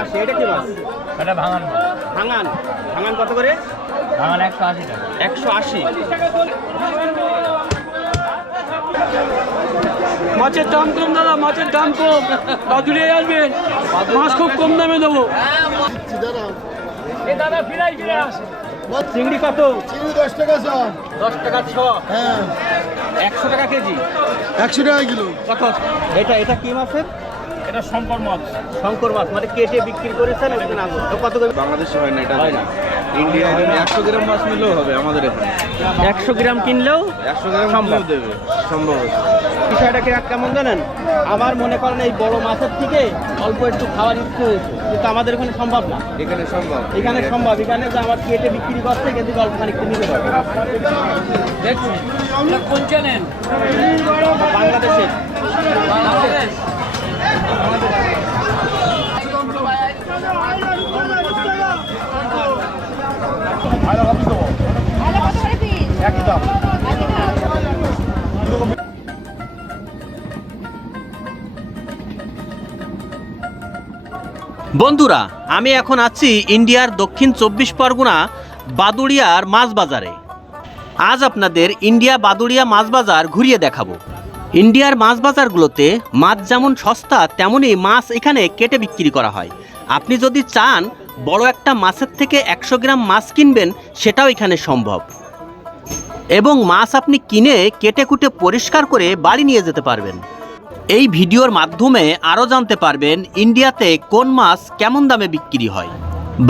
আশি, এটা কি মাছ? এটা ভাঙান মাছ। ভাঙান। ভাঙান কত করে? ভাঙান 180 টাকা। 180। মাছের দাম কম দাদা, মাছের দাম কম। বাদুড়িয়ে আসবেন, মাছ খুব কম দামে দেবো। দাদা ফিরাই ফিরে আসে। চিংড়ি কত? চিংড়ি 10 টাকা শ। 10 টাকা ছ। হ্যাঁ 100 টাকা কেজি। 100 টাকা কিলো। কত? এটা কি মাছের? এটা শঙ্কর মাছ। শঙ্কর মাছ, মানে কেটে বিক্রি করেছেন ওখানে আগুন। কত করে? বাংলাদেশে হয় না, এটা হয় না। ইন্ডিয়া 100 গ্রাম মাছ নিলেও হবে আমাদের এখানে। 100 গ্রাম কিনলেও 100 গ্রাম সম্ভব দেবে, সম্ভব আছে। বিষয়টা কেমন জানেন? আমার মনে করেন এই বড় মাছের থেকে অল্প একটু খাওয়ার ইচ্ছে হয়েছে, কিন্তু আমাদের ওখানে সম্ভব না। এখানে সম্ভব। এখানে সম্ভব, এখানে যে আমার কেটে বিক্রি করছে কিন্তু অল্প খানিকটা নিতে পারবে। দেখছি আমরা কোন চ্যানেল? বাংলাদেশের। বন্ধুরা, আমি এখন আছি ইন্ডিয়ার দক্ষিণ 24 পরগনা বাদুড়িয়ার মাছ বাজারে। আজ আপনাদের ইন্ডিয়া বাদুড়িয়া মাছ বাজার ঘুরিয়ে দেখাবো। ইন্ডিয়ার মাছ বাজারগুলোতে মাছ যেমন সস্তা, তেমনই মাছ এখানে কেটে বিক্রি করা হয়। আপনি যদি চান বড় একটা মাছের থেকে 100 গ্রাম মাছ কিনবেন, সেটাও এখানে সম্ভব। এবং মাছ আপনি কিনে কেটে কুটে পরিষ্কার করে বাড়ি নিয়ে যেতে পারবেন। এই ভিডিওর মাধ্যমে আরও জানতে পারবেন ইন্ডিয়াতে কোন মাছ কেমন দামে বিক্রি হয়।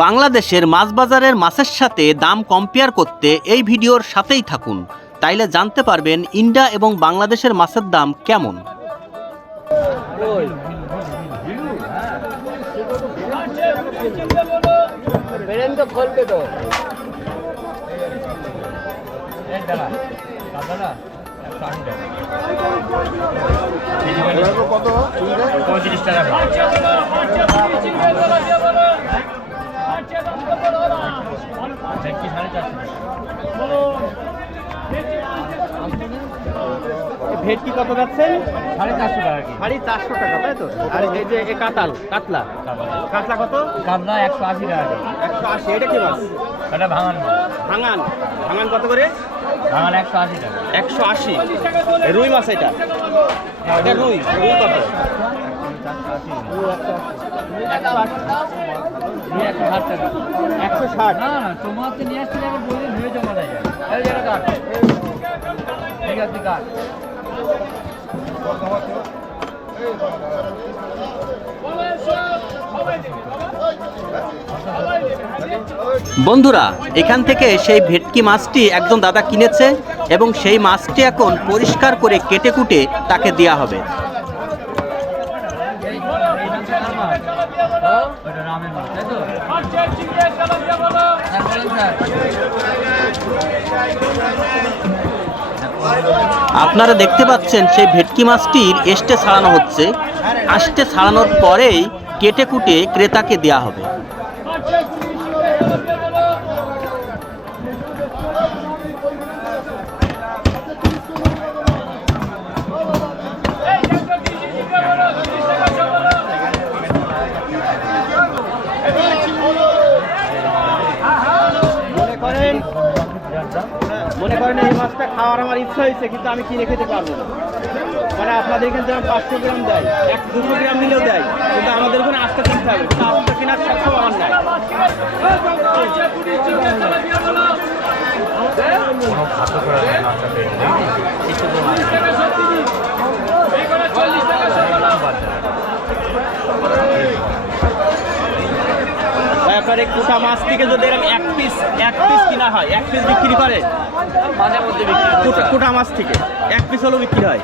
বাংলাদেশের মাছ বাজারের মাছের সাথে দাম কম্পেয়ার করতে এই ভিডিওর সাথেই থাকুন, তাইলে জানতে পারবেন ইন্ডিয়া এবং বাংলাদেশের মাছের দাম কেমন। কত? 35 টাকা। ভেটকি 450 ভেটকি কত যাচ্ছেন? 450 টাকা কি? 450 টাকা, তাই তো? আর এই যে কাতলা কাতলা কত? কাতলা 180 টাকা। 180। এটা কি মাছ? এটা ভাঙান মাছ। ভাঙান। ভাঙান কত করে? ভাঙান 180 টাকা। 180। রুই মাছ এটা? এটা রুই কত? 160 টাকা। 160। না না, তোমার তো নিয়ে আসতে যাবে, বলে ধুয়ে জমা দেয়। এই যে এটা কাট। ঠিক আছে কাট। বন্ধুরা, এখান থেকে সেই ভেটকি মাছটি একজন দাদা কিনেছে এবং সেই মাছটি এখন পরিষ্কার করে কেটে কুটে তাকে দেয়া হবে। আপনারা দেখতে পাচ্ছেন সেই ভেটকি মাছটির এস্টে ছাড়ানো হচ্ছে। আস্তে ছাড়ানোর পরেই কেটে কুটে ক্রেতাকে দেয়া হবে। মনে করেন এই মাছটা খাওয়ার আমার ইচ্ছা হয়েছে, কিন্তু আমি কিনে খেতে পারবো না। মানে আপনাদের এখানে যেমন 500 গ্রাম দেয়, 200 গ্রাম নিলেও দেয়, কিন্তু আমাদের ওখানে আস্তে কিনতে হবে, কিন্তু আস্তে কেনার সক্ষম আমার নাই। আপনার এই কোটা মাছ থেকে যদি এরকম এক পিস কিনা হয়, 1 পিস বিক্রি করে মাঝে মধ্যে বিক্রি। কোটা মাছ থেকে 1 পিস হলেও বিক্রি হয়।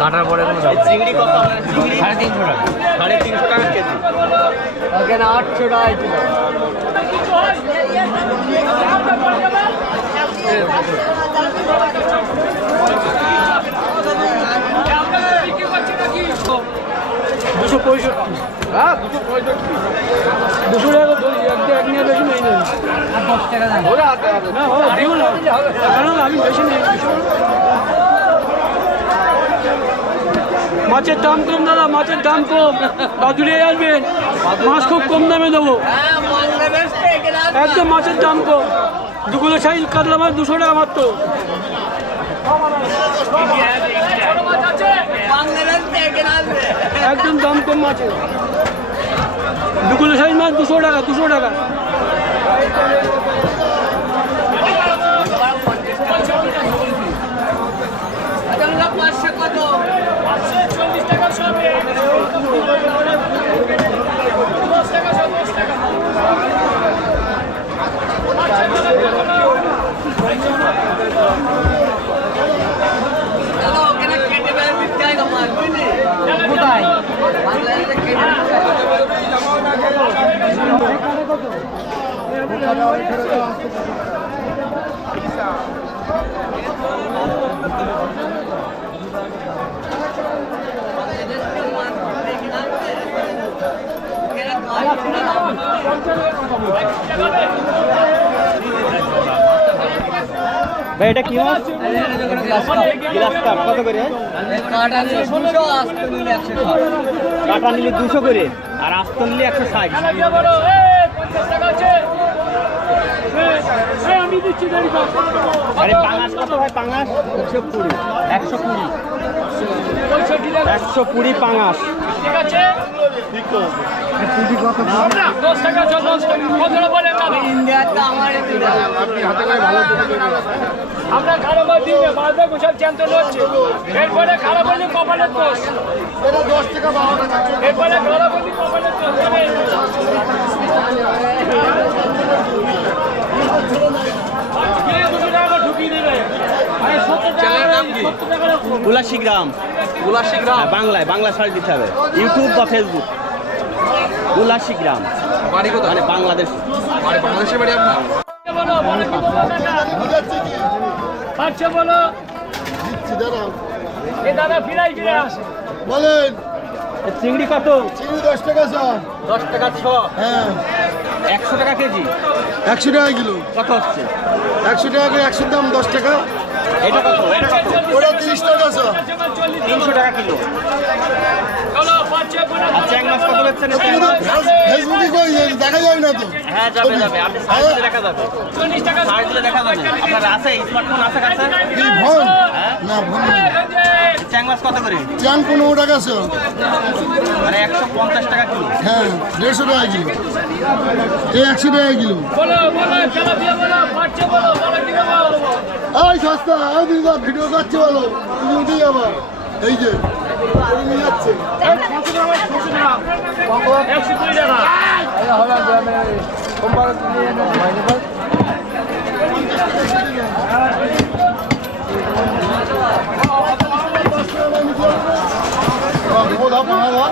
কাটার পরে কোনো দাম। চিংড়ি কত? চিংড়ি 350 টাকা। 350 টাকা কেজি। ওখানে 800 টাকা ছিল। হ্যাঁ 265। 200 টাকা এক নিয়ে বেশি নেই। আর 10 টাকা দেন। না আমি বেশি নেই। মাছের দাম কম দাদা, মাছের দাম কম, বাদুড়িয়ায় আসবেন, মাছ খুব কম দামে দেবো, একদম মাছের দাম কম। 2 কিলো সাইজ কাতলা মাছ 200 টাকা মাত্র। একদম দাম কম মাছের, 2 কিলো সাইজ মাছ 200 টাকা, 200 টাকা। ভাই এটা কি মাছ? গ্লাস কাপ কত করে? কাটা নিলে 200 করে আর আস্ত নিলে 160। আমি দিচ্ছি দেরি কর। আরে পাঙাশ কত ভাই? পাঙাশ 120। 120 পাঙাশ। ঠিক আছে, 10 টাকা, 10 টাকা, 15 বলেন না। আমরা খারাপ দিই না, বারবার গোসাল চ্যান্ত হচ্ছে, এরপরে খারাপ হলে কপালের দোষ, এরপরে খারাপ হলে কপালের দোষ। ঢুকিয়ে দেবে। উলাশি গ্রাম। বাংলায় বাংলা সার্চ দিতে হবে, ইউটিউব বা ফেসবুক। উলাশি গ্রাম বাড়ি কোথায়? মানে বাংলাদেশ। বাংলাদেশের বাড়ি আপনার? বলো, বলো কি বলো দাদা? আচ্ছা বলো, দিচ্ছি দাঁড়াও। এ দাদা ফিরে আসে। বলেন চিংড়ি কত? চিনি 10 টাকা শ। 10 টাকা ছ। হ্যাঁ 100 টাকা কেজি। 100 টাকা কিলো। কত হচ্ছে? 100 টাকা করে 100 দাম 10 টাকা। এটা কত? এটা কত? ওটা 30 টাকা শ। 300 টাকা কিলো। চলো, পাঁচে বলো। আর চ্যাং মাছ কত বেচছেন? ফেসবুকে কই দেখা যাবে না তো। হ্যাঁ যাবে যাবে, আপনি সার্চ দিলে দেখা যাবে। 40 টাকা সার্চ দিলে দেখা যাবে। আপনার আছে স্মার্টফোন আছে কাছে? কি ফোন? না ফোন নেই। চ্যাং মাছ কত করে? চান 15 টাকা শ। মানে 150 টাকা কিলো। হ্যাঁ 150 টাকা কিলো। এই 100 টাকা কিলো। বলো, বলো, চলো দিয়ে বলো, পাঁচে বলো, বলো কি বলো। এই সস্তা এই দিদা ভিডিও করছে বলো। তুমি উঠে যাবা। এই যে ওই নিয়ে যাচ্ছে। 120 টাকা। বলো পাহাড়া।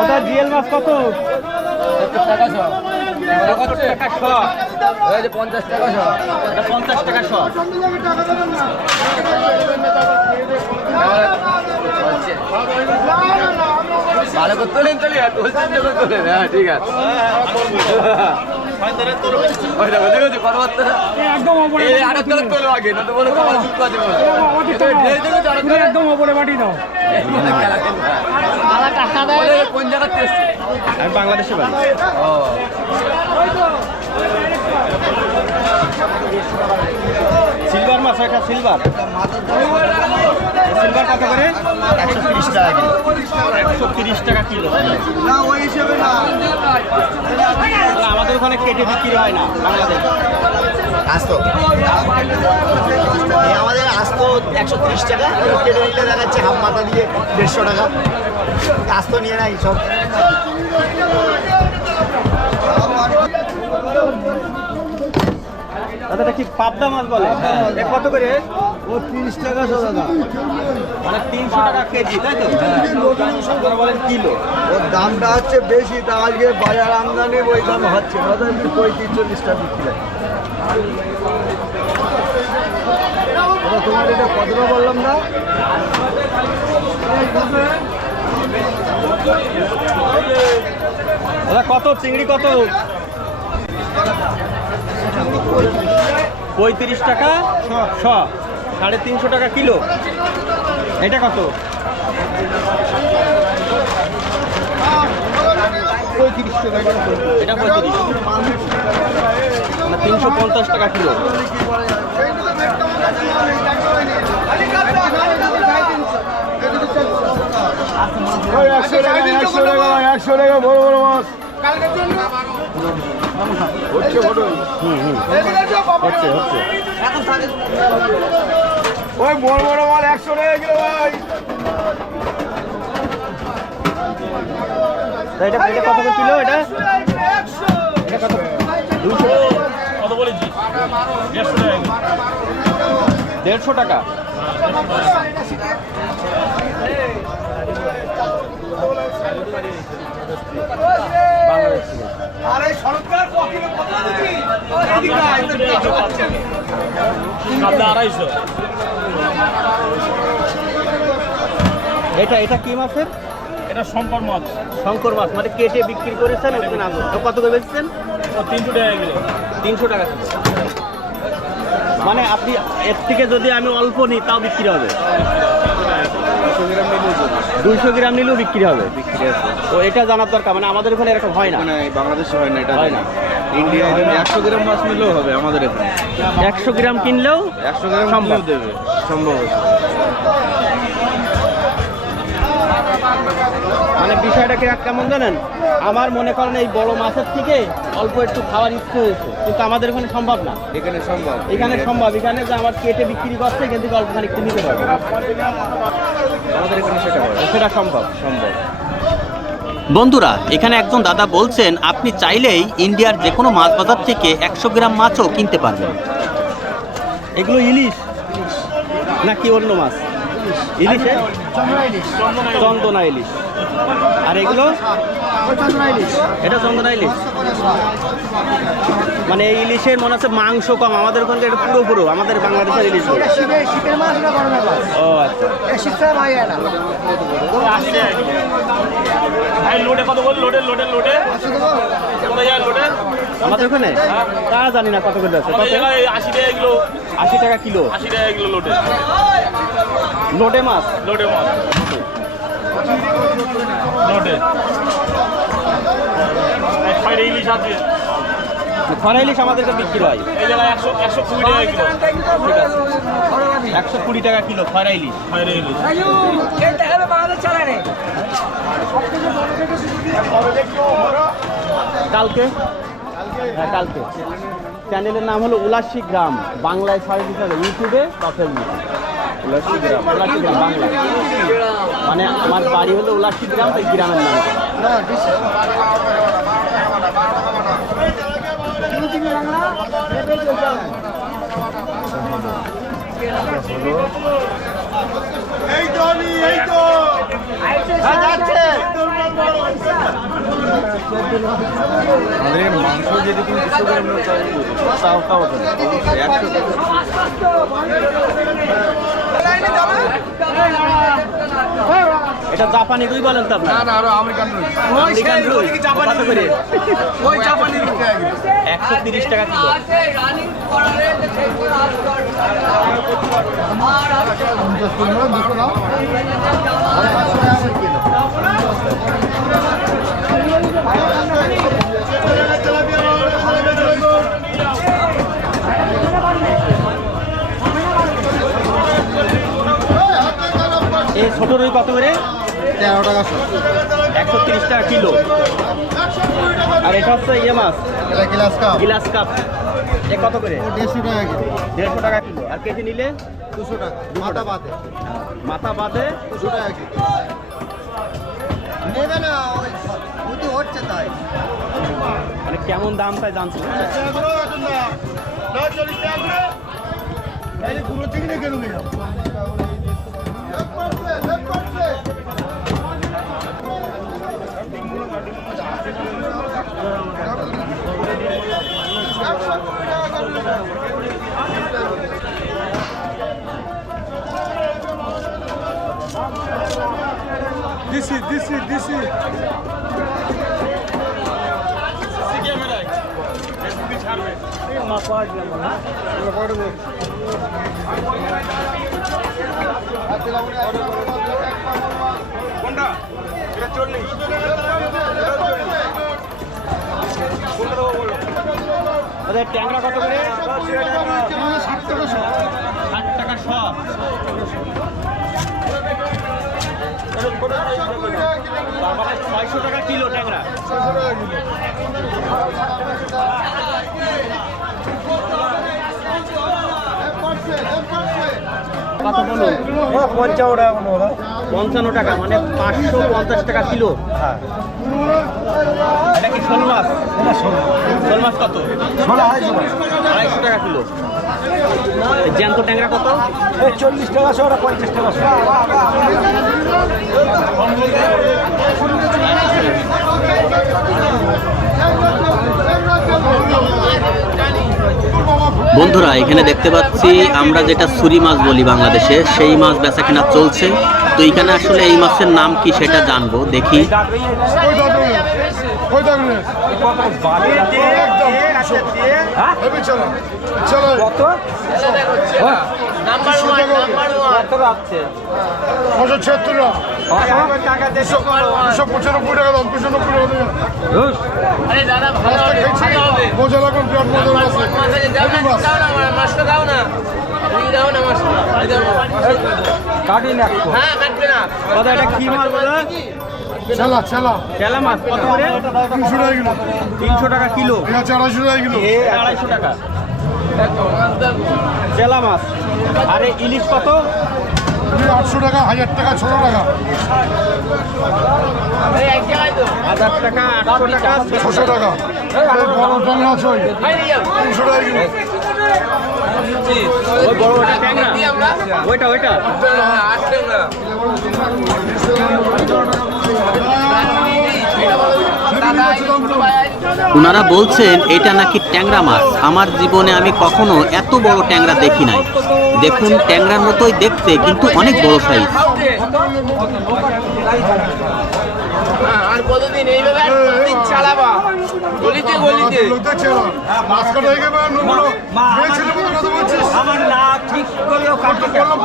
ওটা জিএল মাছ কত? 70 টাকা শ। কত টাকা শ? 50 টাকা শ। এটা 50 টাকা শ। ভালো করে তোলেন তোলে, তোলছেন যখন তোলেন। হ্যাঁ ঠিক আছে। ওইটা দেখেছি কথাবার্তা। একদম উপরে এই আরো তোলে তোলো আগে, না তো বলো কমাল সুখ আছে বলো। একদম উপরে বাটি দাও। বলে কোন জায়গাতে এসছে? আমি বাংলাদেশে বাড়ি। সিলভার মাছ, এটা সিলভার। সিলভার কত করে? 130 টাকা কিলো। 130 টাকা কিলো। না ওই হিসেবে না। তাহলে আমাদের ওখানে কেটে বিক্রি হয় না বাংলাদেশ। আস্ত আমাদের আস্ত 130 টাকা, কেটে নিলে দেখাচ্ছে হাফ মাথা দিয়ে 150 টাকা। আস্ত নিয়ে নাই সব। দাদা এটা কি পাবদা মাছ বলে? এ কত করে? ও 30 টাকা দাদা, মানে 300 টাকা কেজি, তাই তো? আপনারা বলেন কিলো। ওর দামটা হচ্ছে বেশি, তা আজকে বাজার আমদানি ওই দাম হচ্ছে না, 35-40 টাকা বিক্রি হয়। তোমার এটা কতটা বললাম না? দাদা কত চিংড়ি কত? 35 টাকা শ, 350 টাকা কিলো। এটা কত? 35 টাকা। এটা 35, মানে 350 টাকা কিলো। ওই 100 টাকা বড় বড় মাছ হচ্ছে বড়। হচ্ছে হচ্ছে। ওই বড় বড় মাল 100 টাকা কিলো ভাই। এটা এটা কত করে কিলো? এটা এটা কত? 200 কত বলেছি? 150 টাকা। 150 টাকা। আরে সরকার পকেটে কত দিবি? কাবলা 250। এটা এটা কি মাছের? এটা সম্পর মাছ। শঙ্কর মাছ, মানে কেটে বিক্রি করেছেন ওখানে আগুন। তো কত করে বেচছেন? ও 300 টাকা কিলো। 300 টাকা কিলো। মানে আপনি এর থেকে যদি আমি অল্প নিই তাও বিক্রি হবে? 200 গ্রাম নিলেও বিক্রি হবে। তো এটা জানার দরকার, মানে আমাদের ওখানে এরকম হয় না। বাংলাদেশে হয় না, এটা হয় না। ইন্ডিয়ায় 100 গ্রাম মাছ নিলেও হবে আমাদের এখানে। 100 গ্রাম কিনলেও 100 গ্রাম সম্ভব দেবে, সম্ভব। মানে বিষয়টা কেমন জানেন, আমার মনে করেন এই বড় মাছের থেকে অল্প একটু খাওয়ার ইচ্ছে হয়েছে, কিন্তু আমাদের ওখানে সম্ভব না। এখানে সম্ভব, এখানে সম্ভব, এখানে যে আমার কেটে বিক্রি করছে কিন্তু অল্প খানিকটা নিতে পারবে, আমাদের এখানে সেটা হয়, সেটা সম্ভব। বন্ধুরা, এখানে একজন দাদা বলছেন আপনি চাইলেই ইন্ডিয়ার যে কোনো মাছ বাজার থেকে 100 গ্রাম মাছও কিনতে পারবেন। এগুলো ইলিশ নাকি অন্য মাছ? ইলিশ, চন্দনা ইলিশ। আর এগুলো এটা চন্দনা ইলিশ। মানে এই ইলিশের মনে হচ্ছে মাংস কম, আমাদের ওখানে এটা পুরো পুরো আমাদের বাংলাদেশের ইলিশ। শীতের মাছ না গরমের মাছ? ও আচ্ছা, শীতকালে ভাই না। ভাই লোডে কত বল? লোডে লোডে লোডে কোথায় যায় লোডে? আমাদের ওখানে তা জানি না কত করে আছে। আমাদের জায়গায় 80 টাকা কিলো। 80 টাকা কিলো। 80 টাকা কিলো লোডে। লোটে মাছ, লোডে মাছ লোডে। বাইরে ইলিশ আছে। খরা ইলিশ আমাদেরকে বিক্রি হয় এই জায়গায় 120 টাকা কিলো। ঠিক আছে, 120 টাকা কিলো খরা ইলিশ। বাইরে ইলিশ কালকে, হ্যাঁ কালকে চ্যানেলের নাম হলো উলাসী গ্রাম, বাংলায় সার্চ দিতে হবে ইউটিউবে বা ফেসবুকে। উলাসী গ্রাম, উলাসী গ্রাম বাংলা। মানে আমার বাড়ি হলো উলাসী গ্রাম, তাই গ্রামের নাম। এই তো আমি, এই তো যাচ্ছে। আমাদের এখানে মাংস যদি তুমি 200 গ্রাম নাও তাও তাও হবে না, 100 টাকা। এটা জাপানি রুই বলেন তো আপনার? না না, আরো আমেরিকান রুই। আমেরিকান রুই কত করে? ওই জাপানি রুই 130 টাকা কিলো। এই ছোট রুই কত করে? 13 টাকা। 130 টাকা কিলো। আর এটা হচ্ছে ইয়ে মাছ, এটা গ্লাস কাপ, গিলাস কাপ। এ কত করে? 150 টাকা কিলো। 150 টাকা কিলো। আর কেজি নিলে 200 টাকা মাথা বাদে। মাথা বাদে 200 টাকা কিলো। নেবে না, ওই তো হচ্ছে তাই। মানে কেমন দাম তাই জানছি। এই পুরো চিংড়ি কেন নিয়ে যাও দিছি ট্যাংরা কত করে? 60 টাকা 60 টাকা শ। তার মানে 600 টাকা কিলো ট্যাংরা। কত বলো? 55 টাকা মানে 550 টাকা কিলো। এটা কি শোল মাছ? শোল মাছ কত? 250 টাকা কিলো। জ্যান্ত ট্যাংরা কত? 40 টাকা শো, 50 টাকা শো। বন্ধুরা এখানে দেখতে পাচ্ছি আমরা যেটা ছুরি মাছ বলি বাংলাদেশে, সেই মাছ বেচা কিনা চলছে। তো এখানে আসলে এই মাছের নাম কি সেটা জানবো, দেখি। এটা কি মাছ বলো? চেলা মাছ কত করে? 300 টাকা কিলো। 250 টাকা কিলো। 250 টাকা চেলা মাছ। আরে ইলিশ কত? 800 টাকা, 1000 টাকা, 600 টাকা, 1000 টাকা, 800 টাকা, 600 টাকা। বড় ট্যাংরা আছে 300 টাকা কিলো। ওই বড় ওটা ট্যাংরা, ওইটা ওনারা বলছেন এটা নাকি ট্যাংরা মাছ। আমার জীবনে আমি কখনো এত বড় ট্যাংরা দেখি নাই। দেখুন ট্যাংরার মতোই দেখতে, কিন্তু অনেক বড় সাইজ। আর কতদিন এইভাবে চালাবা? গলিতে মাছ কাটা হয়ে গেবে। আমার না ঠিক করেও কাটতে হলো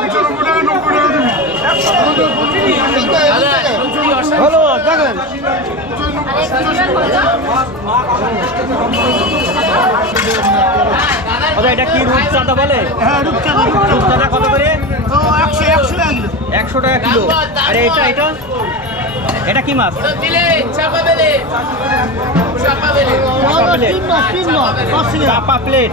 দেখেন। এটা কি রূপচাঁদা বলে? হ্যাঁ, রূপচাঁদা কত করে? 100 টাকা কিলো। আরে এটা কি মাছ? চাপা প্লেট।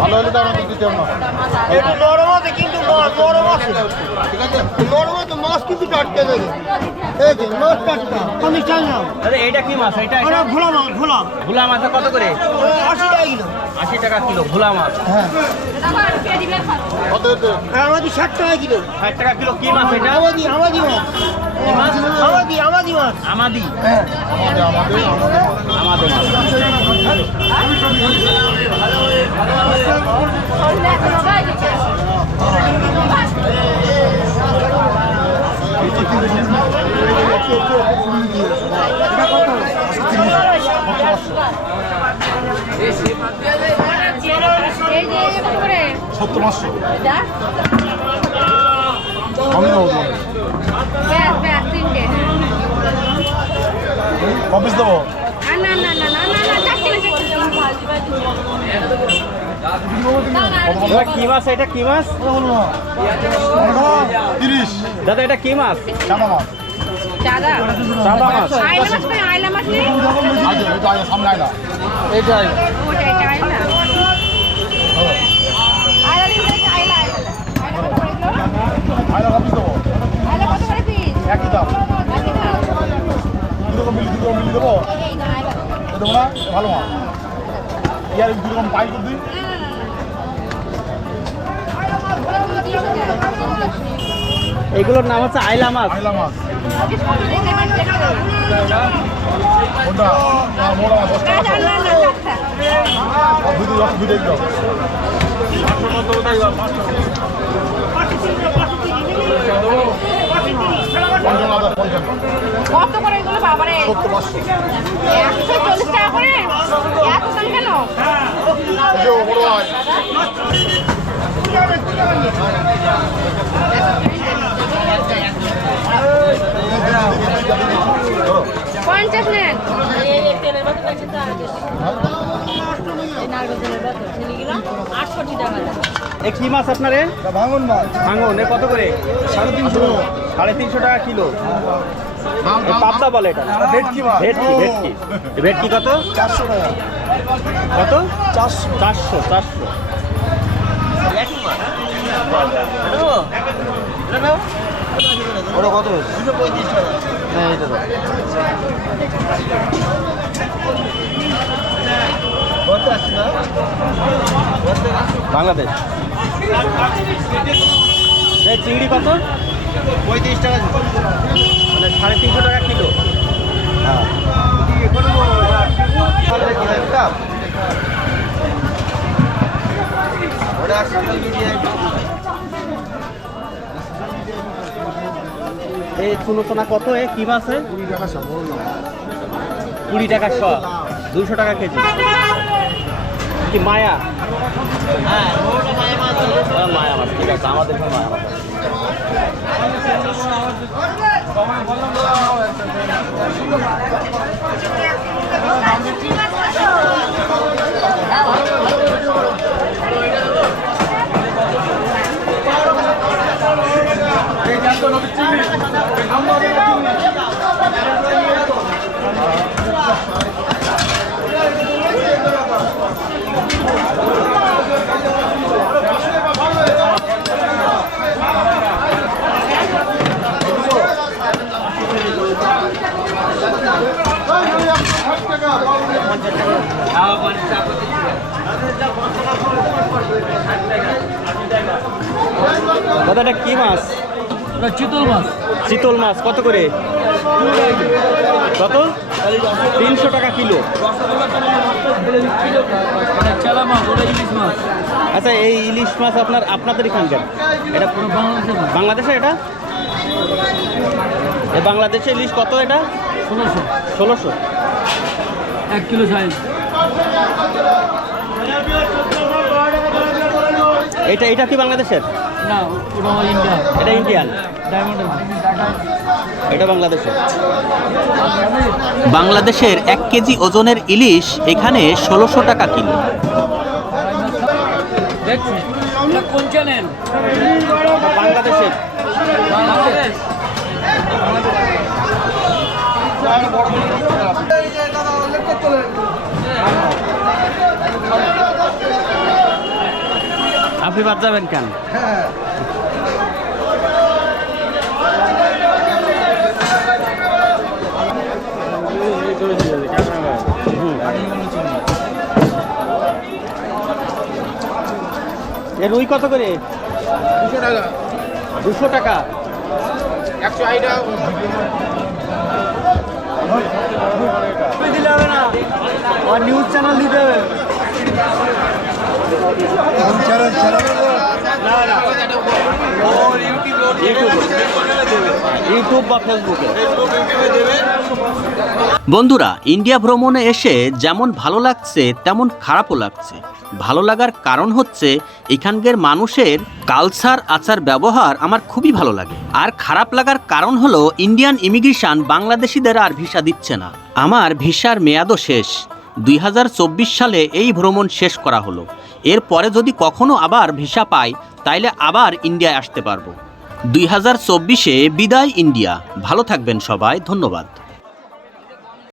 ভালো হলে তার দিতে হবে না। একটু নরম আছে কিন্তু নরম আছে। ঠিক আছে, নরম আছে, মাছ কিন্তু টাটকা দেবে। এই যে মাছ টাটকা, আমি চাই না। আরে এটা কি মাছ? এটা ভোলা মাছ কত করে? 80 টাকা কিলো। 80 টাকা কিলো ভোলা মাছ। কত হতে? আমাদি 60 টাকা কিলো। 60 টাকা কিলো। কি মাছ এটা? আমাদি মাছ। কি মাছ? আমাদি মাছ। আমাদি। হ্যাঁ, আমাদের মাছ। অফিস দেবো। কি মাছ এটা? কি মাছ 30। দাদা এটা কি মাছ? চাপা মাছ। চাপা মাছ। সামনে আয়না। এটাই আয়না অফিস দেবো। একই দাম। দুটো মিলি দেবো। দেবো না? ভালো মাছ। ইয়ার দুরকম পাই করবি এগুলোর নাম হচ্ছে আইলা মাছ। আইলা মাছ কোনটা মোড়া 10 টাকা দুধ একদম 500 মতো ওটাই 500 কত করে এগুলো বাবারে? 70 140 টাকা করে? এত দাম কেন? এই যে বড় হয় 50 নেন। এ কি মাছ আপনার? ভাঙন মাছ ভাঙন এ কত করে? 350 350 টাকা কিলো। এ পাবদা বলে এটা। ভেটকি মাছ ভেটকি ভেটকি এ ভেটকি কত? 400 টাকা কত? 400 ওটা কত 235 টাকা হ্যাঁ এটা কত আছে না বাংলাদেশ। এই চিংড়ি কত? 35 টাকা মানে 350 টাকা কিলো। হ্যাঁ ওটা এই চুনোচনা কত? এ কি মাছ? 20 টাকা সব 20 টাকা শ, 200 টাকা কেজি। কি মায়া? হ্যাঁ মায়া মাছ। ঠিক আছে, আমাদের এখানে মায়া মাছ। দাদা এটা কি মাছ? চিতল মাছ। চিতল মাছ কত করে? কত? 300 টাকা কিলো। চেলা মাছ, ওটা ইলিশ মাছ। আচ্ছা, এই ইলিশ মাছ আপনাদের এখানকার? এটা পুরো বাংলাদেশের মাছ। বাংলাদেশে? এটা এই বাংলাদেশে ইলিশ কত? এটা 1600 1600। 1 কিলো সাইজ। এটা কি বাংলাদেশের? না, ওটা আমার ইন্ডিয়া। এটা ইন্ডিয়ান। ডায়মন্ডের মাছ। এটা বাংলাদেশের। বাংলাদেশের 1 কেজি ওজনের ইলিশ এখানে 1600 টাকা কিলো। দেখছি এটা কোন চ্যানেল? বাংলাদেশের। বাংলাদেশ। আপনি বাদ যাবেন কেন? এর রুই কত করে? 200 টাকা 200 টাকা। 180 টাকা দিলে হবে না, আর নিউজ চ্যানেল দিতে হবে। ইউটিউব বা ফেসবুকে। বন্ধুরা, ইন্ডিয়া ভ্রমণে এসে যেমন ভালো লাগছে তেমন খারাপও লাগছে। ভালো লাগার কারণ হচ্ছে এখানকার মানুষের কালচার, আচার, ব্যবহার আমার খুবই ভালো লাগে। আর খারাপ লাগার কারণ হলো ইন্ডিয়ান ইমিগ্রেশন বাংলাদেশিদের আর ভিসা দিচ্ছে না। আমার ভিসার মেয়াদও শেষ। 2024 সালে এই ভ্রমণ শেষ করা হলো। এরপরে যদি কখনো আবার ভিসা পাই তাইলে আবার ইন্ডিয়ায় আসতে পারবো। 2024-এ বিদায় ইন্ডিয়া। ভালো থাকবেন সবাই, ধন্যবাদ।